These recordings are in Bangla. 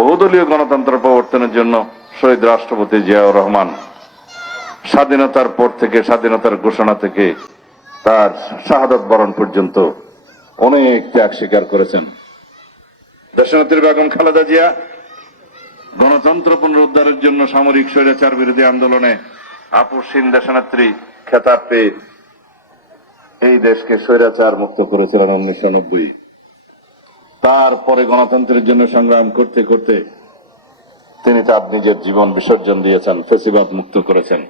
বহুদলীয় গণতন্ত্র প্রবর্তনের জন্য শহীদ রাষ্ট্রপতি জিয়াউর রহমান স্বাধীনতার পর থেকে, স্বাধীনতার ঘোষণা থেকে তার শাহাদত বরণ পর্যন্ত অনেক ত্যাগ স্বীকার করেছেন। দেশনেত্রী বেগম খালেদা জিয়া গণতন্ত্র পুনরুদ্ধারের জন্য সামরিক স্বৈরাচার বিরোধী আন্দোলনে আপসহীন দেশনেত্রী খেতাব পেয়ে এই দেশকে স্বৈরাচার মুক্ত করেছিলেন 1990। তারপরে গণতন্ত্রের জন্য সংগ্রাম করতে করতে তিনি তার নিজের জীবন বিসর্জন দিয়েছেন, ফ্যাসিবাদ মুক্ত করেছেন।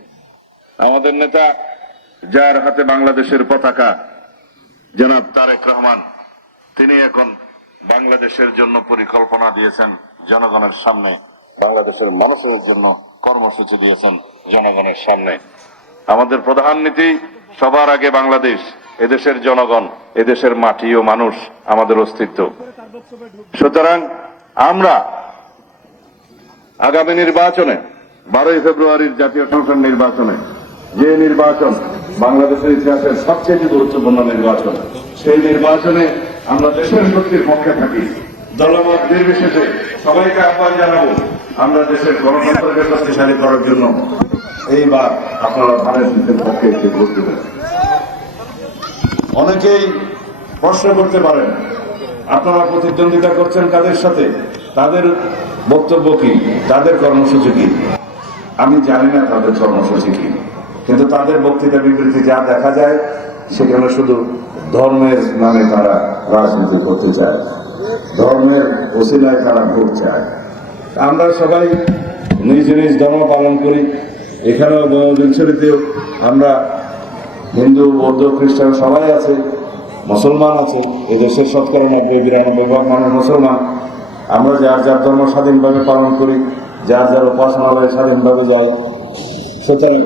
আমাদের নেতা, যার হাতে বাংলাদেশের পতাকা, জনাব তারেক রহমান, তিনি এখন বাংলাদেশের জন্য পরিকল্পনা দিয়েছেন জনগণের সামনে, বাংলাদেশের মানুষের জন্য কর্মসূচি দিয়েছেন জনগণের সামনে। আমাদের প্রধান নীতি সবার আগে বাংলাদেশ, এদেশের জনগণ, এদেশের মাটি ও মানুষ আমাদের অস্তিত্ব। সুতরাং আমরা আগামী নির্বাচনে 12ই ফেব্রুয়ারির জাতীয় সংসদ নির্বাচনে, যে নির্বাচন বাংলাদেশের ইতিহাসের সবচেয়ে গুরুত্বপূর্ণ নির্বাচন, সেই নির্বাচনে আমরা দেশের শক্তির পক্ষে থাকি। দলমত নির্বিশেষে সবাইকে আহ্বান জানাবো, আমরা দেশের গণতন্ত্রকে শক্তিশালী করার জন্য এইবার আপনারা ধানের শীতের পক্ষে একটি ভোট দেবেন। অনেকেই প্রশ্ন করতে পারেন, আপনারা প্রতিদ্বন্দ্বিতা করছেন কাদের সাথে, তাদের বক্তব্য কি, তাদের কর্মসূচি কি? আমি জানি না তাদের কর্মসূচি কি, কিন্তু তাদের বক্তৃতা বিবৃতি যা দেখা যায় সেখানে শুধু ধর্মের নামে তারা রাজনীতি করতে চায়, ধর্মের ওসিলায় তারা ভোট চায়। আমরা সবাই নিজ নিজ ধর্ম পালন করি। এখানেও বড়দিনশরীতেও আমরা হিন্দু, বৌদ্ধ, খ্রিস্টান সবাই আছে, মুসলমান আছে। এই দেশের 90-92% মানুষ মুসলমান। আমরা যার যার ধর্ম স্বাধীনভাবে পালন করি, যার যার উপাসনালয়ে স্বাধীনভাবে যাই। সুতরাং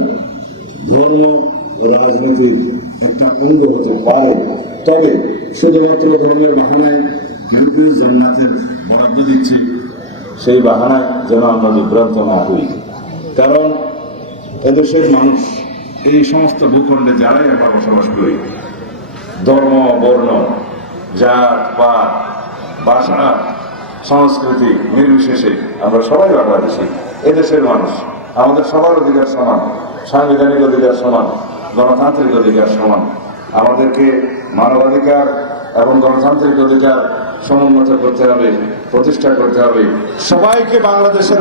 ধর্ম রাজনীতির একটা অঙ্গ হতে পারে, তবে শুধুমাত্র ধর্মের বাহানায় কেউ কেউ জান্নাতের বরাদ্দ দিচ্ছে, সেই বাহানায় যেন আমরা বিভ্রান্ত না হই। কারণ এদেশের মানুষ, এই সমস্ত ভূখণ্ডে যারাই আমরা বসবাস করি, ধর্ম, বর্ণ, জাত, পাত, ভাষা, সংস্কৃতি নির্বিশেষে আমরা সবাই বাংলাদেশি। এদেশের মানুষ, আমাদের সবার অধিকার সমান, সাংবিধানিক অধিকার সমান, গণতান্ত্রিক অধিকার সমান। আমাদেরকে মানবাধিকার এবং গণতান্ত্রিক অধিকার সমুন্নত করতে হবে, প্রতিষ্ঠা করতে হবে। সবাইকে বাংলাদেশের